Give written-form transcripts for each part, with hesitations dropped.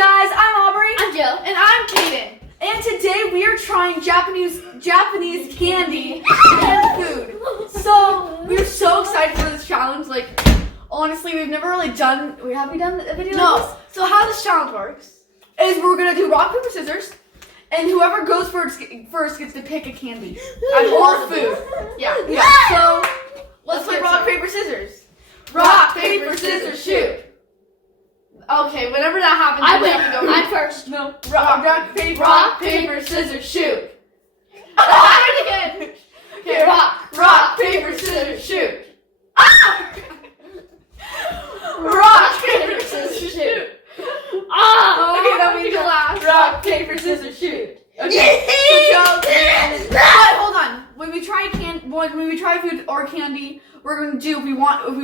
guys? I'm Aubrey. I'm Joe. And I'm Kayden. And today we are trying Japanese candy and food. So we're so excited for this challenge. Like, honestly, we've never really done. Have we done a video? No. Like this? So how this challenge works is we're gonna do rock paper scissors, and whoever goes first gets to pick a candy and or food. Yeah. So let's play rock paper scissors. Rock paper scissors shoot. Okay, whenever that happens, I win. I'm first. No. Rock paper, scissors, shoot. Again. Okay, rock, paper, scissors, shoot. Rock, paper, scissors, shoot. Okay, that means you laugh. Rock, paper, scissors, shoot. Okay. So Joe, but hold on. When we try food or candy, we're going to do if we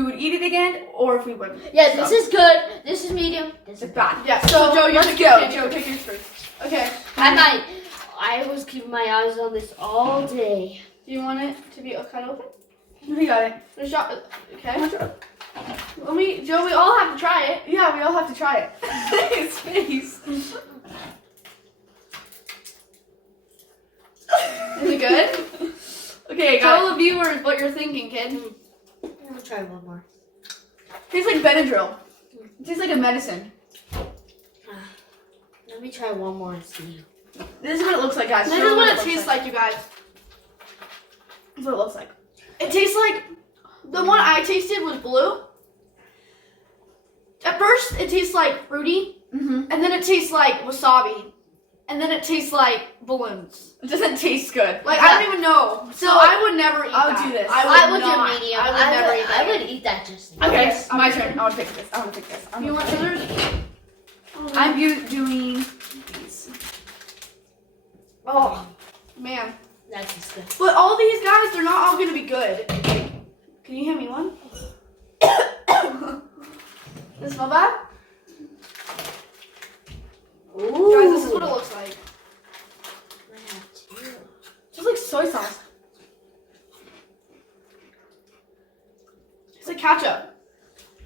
would eat it again or if we wouldn't. Yeah, this is good. This is medium. This is bad. Yeah. So Joe, let's go. Joe, take yours first. Okay. I was keeping my eyes on this all day. Do you want it to be cut open? We got it. Okay. Joe, we all have to try it. Yeah, we all have to try it. His face. Is it good? Okay, tell the viewers what you're thinking, kid. I'm gonna try one more. Tastes like Benadryl. It tastes like a medicine. Let me try one more and see. This is what it looks like, guys. This is what it tastes like, you guys. This is what it looks like. It tastes like, the one I tasted was blue. At first, it tastes like fruity, and then it tastes like wasabi, and then it tastes like balloons. It doesn't taste good. Like, I don't even know. So I would never eat that. I would do this. I would not. do medium. I would never eat that. I would eat that just. Okay, my turn. I want to pick this. You want scissors? I'm doing these. Oh, man. That's disgusting. But all these guys, they're not all going to be good. Can you hand me one? Does it smell bad? Ooh. Guys, this is what it looks like. I have two. Just like soy sauce. It's like ketchup.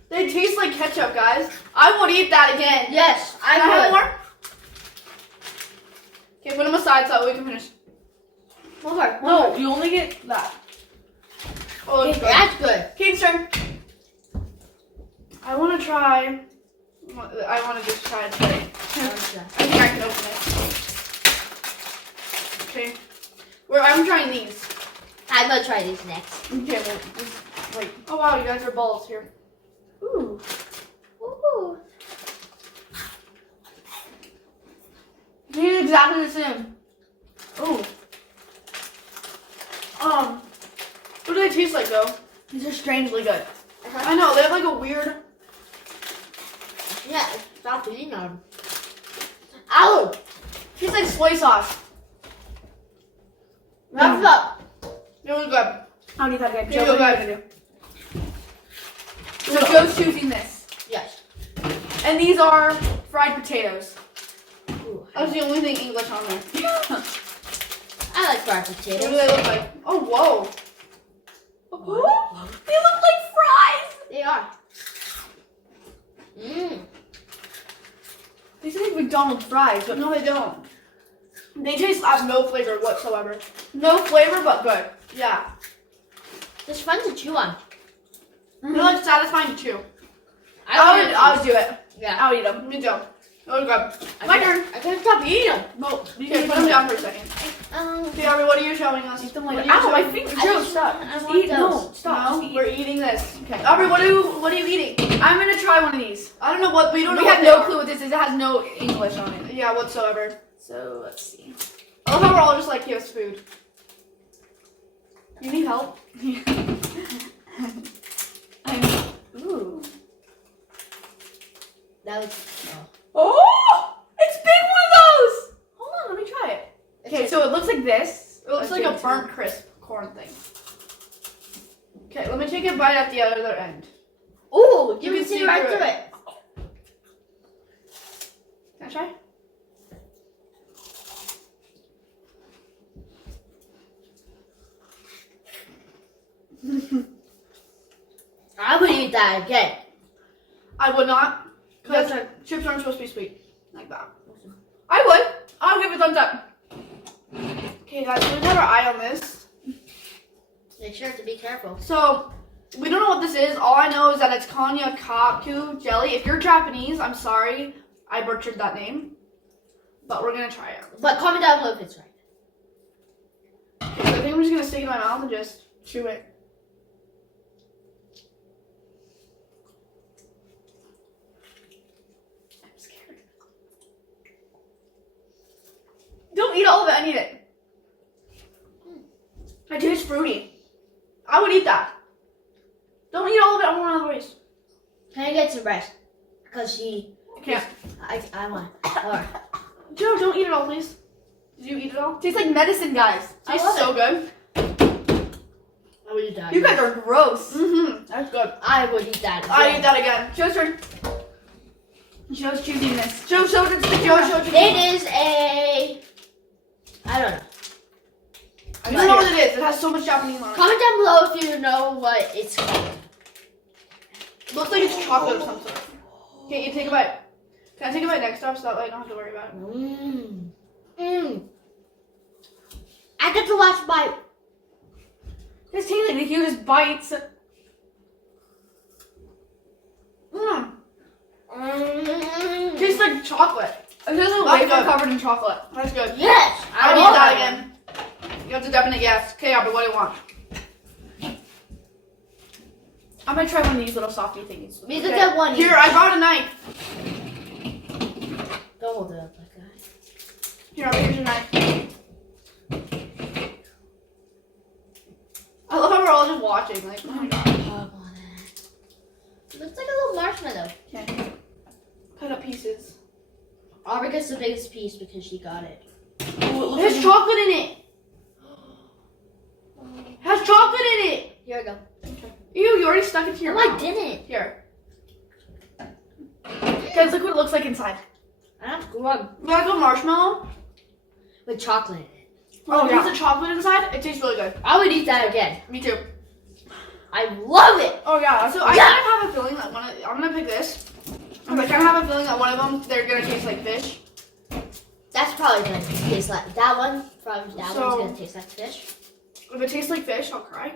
They taste like ketchup, guys. I would eat that again. Yes, Can I have would. more? Okay, put them aside so we can finish. More. No, you only get that. Oh, it's good. That's good. Kate's turn. I want to try. I want to just try it today. I think I can open it. Okay. I'm trying these. I'm gonna try these next. Okay, well, just wait. Oh wow, you guys are balls here. Ooh. Ooh. These are exactly the same. Ooh. What do they taste like though? These are strangely good. I know they have like a weird. Yeah, stop eating them. Ow! Tastes like soy sauce. Wrap it up. It was good. I'll eat that again. Here you Joe, go, what are you gonna do? So Joe's choosing this. Yes. And these are fried potatoes. Ooh. That's the only thing English on there. I like fried What potatoes. do they look like? Oh whoa. Ooh, they look like fries. They are. Mmm. They taste like McDonald's fries, but No, they don't. They taste have no flavor whatsoever. No flavor, but good. Yeah. It's fun to chew on. They're like satisfying too. I would do it. Yeah. I would eat them. Me too. That was good. My turn. I can't stop eating them. Well, you Okay, can put them down for a second. Um, Okay, Aubrey, what are you showing us? Eat them like What are you ow, my showing? finger. I Joe, just stop. want- I Just want eat. those. No, stop. No, Just eat. we're eating this. Okay. Aubrey, what are you eating? I'm gonna try one of these. I don't know what we don't know. We what have they no are. clue what this is. It has no English on it. Yeah, whatsoever. So let's see. I love how we're all just like, give us food. You need help? Ooh. that was. Oh! It's big one of those! Hold on, let me try it. Okay, so it looks like this. It looks like a burnt crisp corn thing. Okay, let me take a bite at the other end. Ooh, you You can can see see right through through it. Can I try? I would eat that again. I would not, because chips aren't supposed to be sweet. Like that. I would. I'll give it a thumbs up. Okay, guys, so we got our eye on this. Make sure to be careful. So, we don't know what this is. All I know is that it's Konyakaku jelly. If you're Japanese, I'm sorry. I butchered that name. But we're going to try it. But comment down below if it's right. Okay, so I think I'm just going to stick it in my mouth and just chew it. I'm scared. Don't eat all of it. I need it. It tastes fruity. I would eat that. Don't eat all of it. I want another waste. Can I get some rest? Because she... I can't. I want. Or, Joe, don't eat it all, please. Did you eat it all? Tastes like medicine, guys. I Tastes love so good. I would eat that. You guys are gross. Mm-hmm. That's good. I would eat that. I eat that again. Joe's turn. Joe's choosing this. Joe, show it to the camera. It is a... I don't know. I don't know what it is. It has so much Japanese on it. Comment down below if you know what it's called. It looks like it's chocolate or some sort. Okay, you take a bite. Can I take a bite next time so that way I don't have to worry about it? I get the last bite. This tastes like the hugest bites. Tastes like chocolate. It tastes like wafer covered in chocolate. That's good. Yes. I need that again. You have to definite yes. Okay, Aubrie, what do you want? I'm gonna try one of these little softy thingies. We could get one. Here, I brought a knife. Don't hold it up like that. Here, Aubrie, here's your knife. I love how we're all just watching. Like, oh my god. It looks like a little marshmallow. Okay. Cut up pieces. Aubrie gets the biggest piece because she got it. Ooh, it has chocolate in it. It has chocolate in it. Here I go. Okay. Ew, you already stuck it to your No, I mouth. didn't. Here. Guys, look what it looks like inside. That's good. You like a marshmallow? With chocolate in it. Oh, yeah. Piece of chocolate inside? It tastes really good. I would eat that again. Me too. I love it. Oh, yeah. So I kind of have a feeling that I'm going to pick this. I kind of have a feeling that one of them, they're going to taste like fish. That's probably going to taste like that one. Probably that one's going to taste like fish. If it tastes like fish, I'll cry.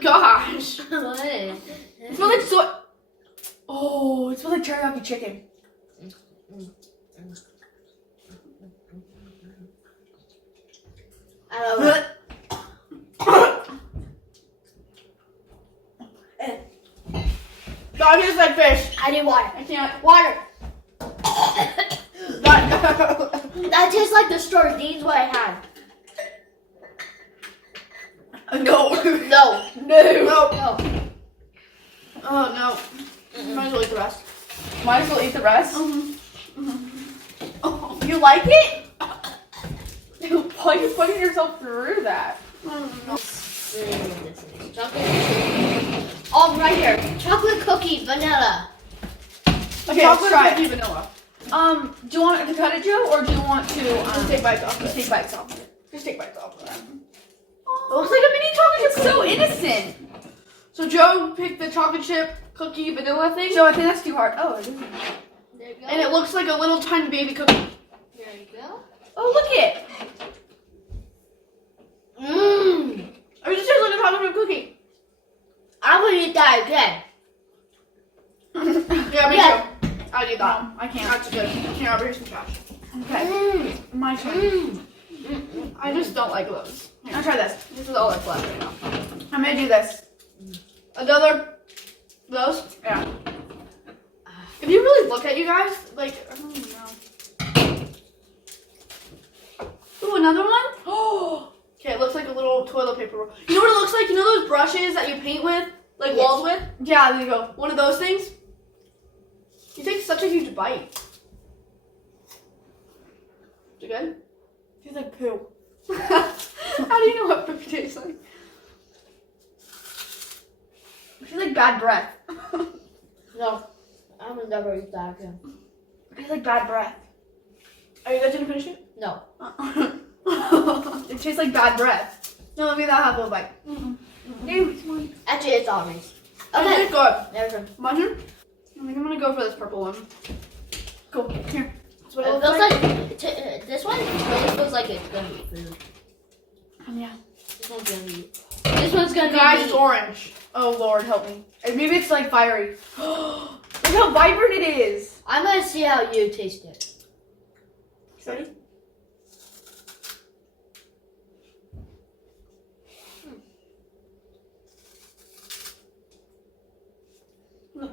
Gosh. What? It smells like soy. Oh, it smells like teriyaki chicken. I love it. God, it tastes like fish. I need water. I can't. Water. God. That tastes like the sardines what I had. No. No. No. No. Oh, no. Might as well eat the rest. Might as well eat the rest? Oh, you like it? Why are you putting yourself through that? Chocolate. Oh, right here. Chocolate cookie vanilla. Okay, Chocolate try cookie it. vanilla. Do you want to cut it, Joe, or do you want to Just take bites off. just It. take bites off? Just take bites off. It looks like a mini chocolate chip. So innocent. So Joe picked the chocolate chip cookie vanilla thing. So I think that's too hard. Oh, it isn't. There you go. And it looks like a little tiny baby cookie. There you go. Oh, look it. Mmm. Or it just tastes like a chocolate chip cookie. I would eat that again. Yeah, me Yeah. too. I'd eat that. No, I can't. That's good. Here, I'll bring some trash. Okay. Mmm. My turn. Mmm. I just don't like those. I'll try this. This is all that's left right now. I'm gonna do this. Another those? Yeah. If you really look at you guys, like, I don't even know. Ooh, another one? Oh! Okay, it looks like a little toilet paper roll. You know what it looks like? You know those brushes that you paint with? Like Yes. walls with? Yeah, there you go. One of those things. You take such a huge bite. Is it good? It tastes like poo. How do you know what poo tastes like? It tastes like bad breath. No. I would never eat that again. It tastes like bad breath. Are you guys gonna finish it? No. It tastes like bad breath. No, let me not have a little bite. Ew, it's mine. Actually, it's Aubre's. Okay, Okay. good. There's one. My turn? I think I'm gonna go for this purple one. Cool. Here. That's what it It looks feels like. like this one really feels like it's gonna be food. Yeah. This one's gonna be. This one's gonna be. Guys, meat. it's orange. Oh Lord, help me. And maybe it's like fiery. Look how vibrant it is. I'm gonna see how you taste it. Ready?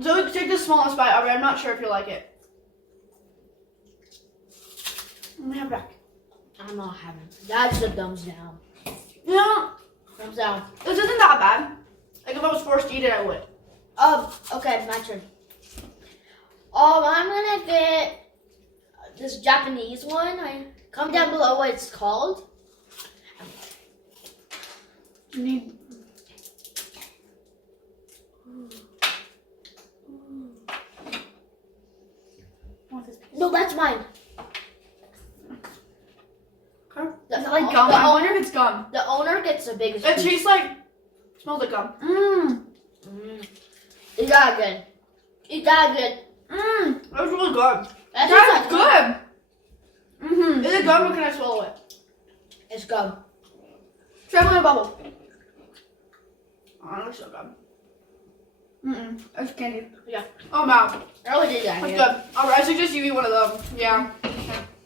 Zoe, take the smallest bite. Aubrey, I'm not sure if you like it. Let me have it back. I'm not having. That's the thumbs down. Yeah, Thumbs down. this isn't that bad. Like if I was forced to eat it, I would. Okay, my turn. I'm gonna get this Japanese one. Comment down below what it's called. You need. No, that's mine. Okay. The- Is it like gum? I wonder if it's gum. The owner gets the biggest It piece. tastes like. Smells like gum. Mmm. It's that good. It's that good. Mmm. That was really good. That That's tastes like good. Mm-hmm. Is it gum or can I swallow it? It's gum. Try my bubble. Oh, it's so good. Mm-mm. It's candy. Yeah. Oh, wow. I already did that. That's Yeah. good. Alright, I suggest you eat one of them. Yeah.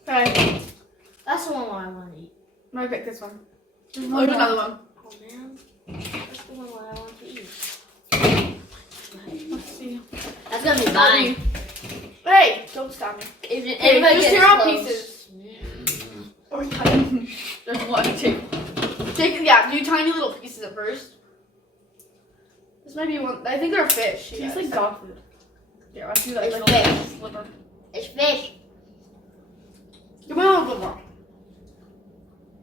Okay. That's the one I want to eat. I'm gonna pick this one. There's more. another one. Oh man, that's the one I want to eat. Let's see. That's gonna be mine. Hey, don't stop me. Hey, just tear out pieces. Or tiny. There's one. Take, yeah, do tiny little pieces at first. This might be one. I think they're fish. It's like dog food. Yeah, I see that. It's like fish. a sliver. It's fish. Give me a little bit more.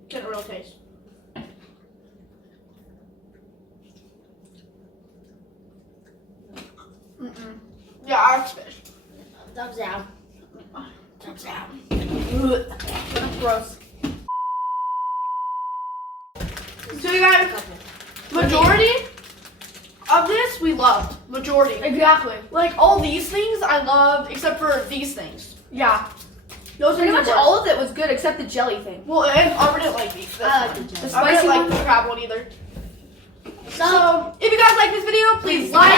Get a real taste. Mm-mm. Yeah, it's fish. Thumbs down. Thumbs down. Ugh. That's gross. So you guys, majority of this we loved. Majority. Exactly. Like all these things I loved except for these things. Yeah. Those Pretty are much all of it was good except the jelly thing. Well, and Aubrey didn't like these. I like the jelly. I didn't spicy like one? the crab one either. So So if you guys like this video, please like,